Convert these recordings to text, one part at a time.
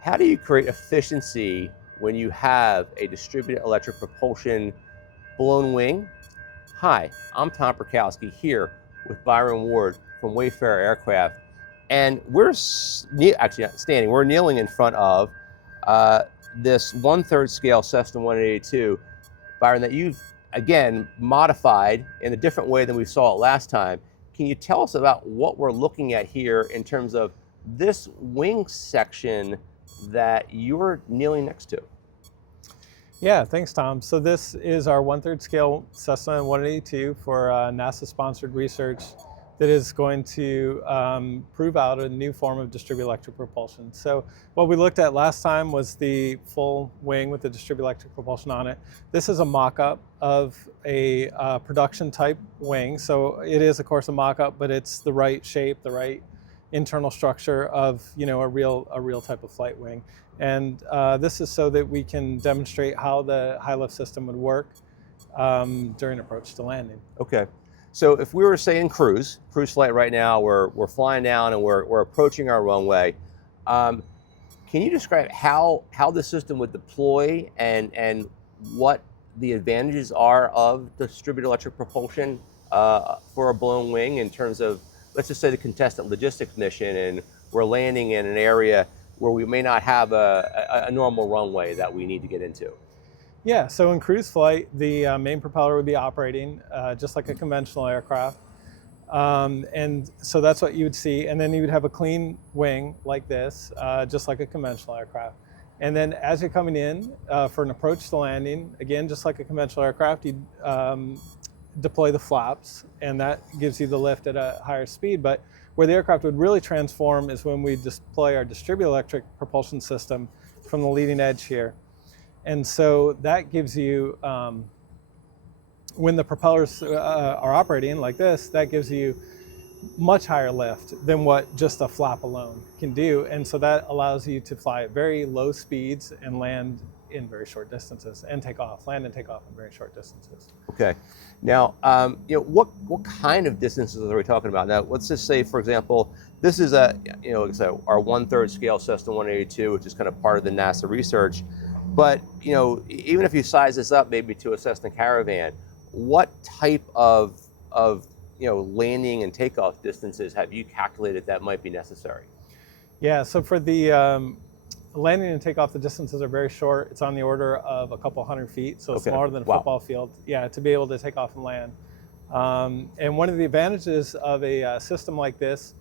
How do you create efficiency when you have a distributed electric propulsion blown wing? Hi, I'm Tom Perkowski here with Byron Ward from Wayfarer Aircraft, and we're actually not standing, we're kneeling in front of uh, this 1/3 scale Cessna 182, Byron, that you've again modified in a different way than we saw it last time. Can you tell us about what we're looking at here in terms of this wing section that you're kneeling next to? Yeah, thanks, Tom. So this is our 1/3 scale Cessna 182 for NASA-sponsored research that is going to prove out a new form of distributed electric propulsion. So what we looked at last time was the full wing with the distributed electric propulsion on it. This is a mock-up of a production type wing. So it is, of course, a mock-up, but it's the right shape, the right internal structure of a real type of flight wing. And this is so that we can demonstrate how the high lift system would work during approach to landing. Okay. So if we were saying cruise flight right now, we're flying down and we're approaching our runway. Um, can you describe how the system would deploy and what the advantages are of distributed electric propulsion for a blown wing in terms of, let's just say, the contestant logistics mission, and we're landing in an area where we may not have a normal runway that we need to get into? Yeah, so in cruise flight, the main propeller would be operating just like a conventional aircraft. And so that's what you would see. And then you would have a clean wing like this, just like a conventional aircraft. And then as you're coming in for an approach to landing, again, just like a conventional aircraft, you deploy the flaps, and that gives you the lift at a higher speed. But where the aircraft would really transform is when we deploy our distributed electric propulsion system from the leading edge here. And so that gives you, when the propellers are operating like this, that gives you much higher lift than what just a flap alone can do. And so that allows you to fly at very low speeds and land in very short distances, and land and take off in very short distances. Okay. Now, what kind of distances are we talking about? Now, let's just say, for example, this is our 1/3 scale Cessna 182, which is kind of part of the NASA research. But even if you size this up maybe to a Cessna Caravan, what type of landing and takeoff distances have you calculated that might be necessary? Yeah, so for the landing and takeoff, the distances are very short. It's on the order of a couple hundred feet, so Okay. smaller than a Wow. football field. Yeah, to be able to take off and land. And one of the advantages of a system like this,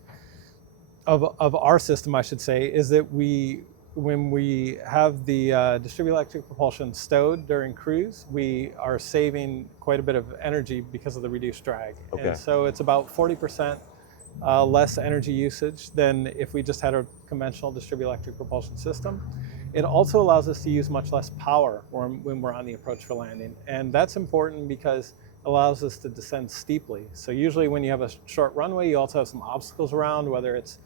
of our system, I should say, is that when we have the distributed electric propulsion stowed during cruise, we are saving quite a bit of energy because of the reduced drag. Okay. And so it's about 40% less energy usage than if we just had a conventional distributed electric propulsion system. It also allows us to use much less power when we're on the approach for landing. And that's important because it allows us to descend steeply. So usually when you have a short runway, you also have some obstacles around, whether it's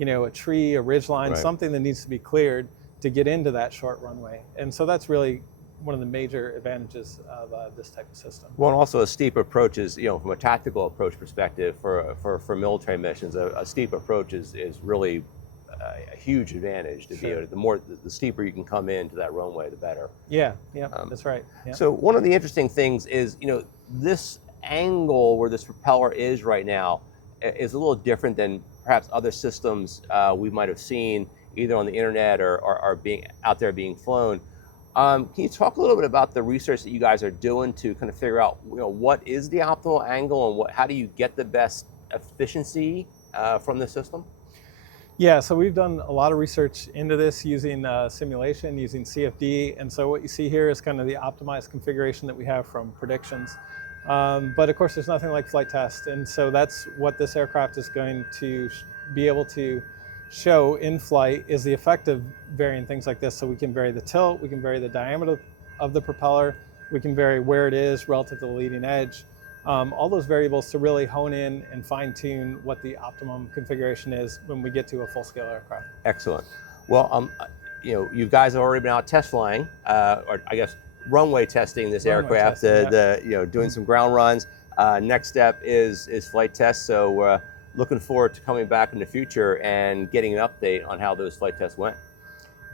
a tree, a ridge line, Right. something that needs to be cleared to get into that short runway. And so that's really one of the major advantages of this type of system. Well, and also a steep approach is, from a tactical approach perspective for military missions, a steep approach is really a huge advantage to be Sure. able to, the steeper you can come into that runway, the better. Yeah, that's right. Yeah. So one of the interesting things is, this angle where this propeller is right now is a little different than perhaps other systems we might have seen either on the internet or being out there being flown. Can you talk a little bit about the research that you guys are doing to kind of figure out, what is the optimal angle and how do you get the best efficiency from the system? Yeah, so we've done a lot of research into this using simulation, using CFD, and so what you see here is kind of the optimized configuration that we have from predictions. But of course, there's nothing like flight test, and so that's what this aircraft is going to be able to show in flight, is the effect of varying things like this. So we can vary the tilt, we can vary the diameter of the propeller, we can vary where it is relative to the leading edge. All those variables to really hone in and fine tune what the optimum configuration is when we get to a full scale aircraft. Excellent. Well, you guys have already been out test flying, or I guess runway testing this Runway aircraft, testing, doing some ground runs. Next step is flight tests. So we're looking forward to coming back in the future and getting an update on how those flight tests went.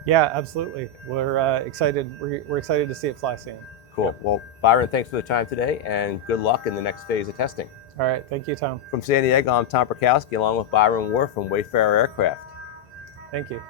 Yeah, absolutely. We're excited. We're excited to see it fly soon. Cool. Yep. Well, Byron, thanks for the time today, and good luck in the next phase of testing. All right. Thank you, Tom. From San Diego, I'm Tom Perkowski, along with Byron Ward from Wayfarer Aircraft. Thank you.